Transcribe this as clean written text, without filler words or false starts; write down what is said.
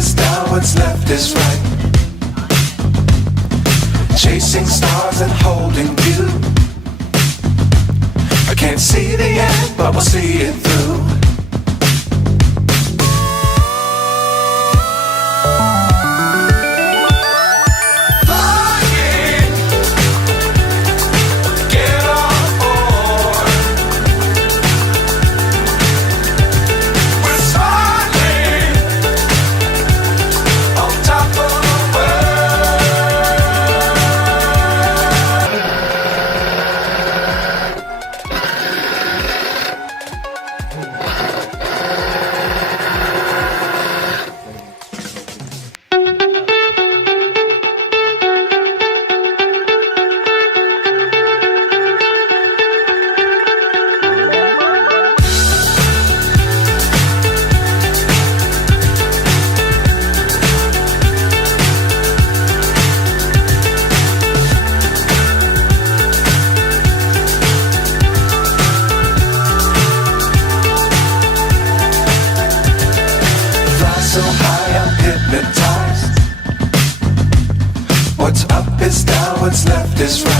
is down, what's left is right. Chasing stars and holding you. I can't see the end, but we'll see it through. So high I'm hypnotized. What's up is down, what's left is right.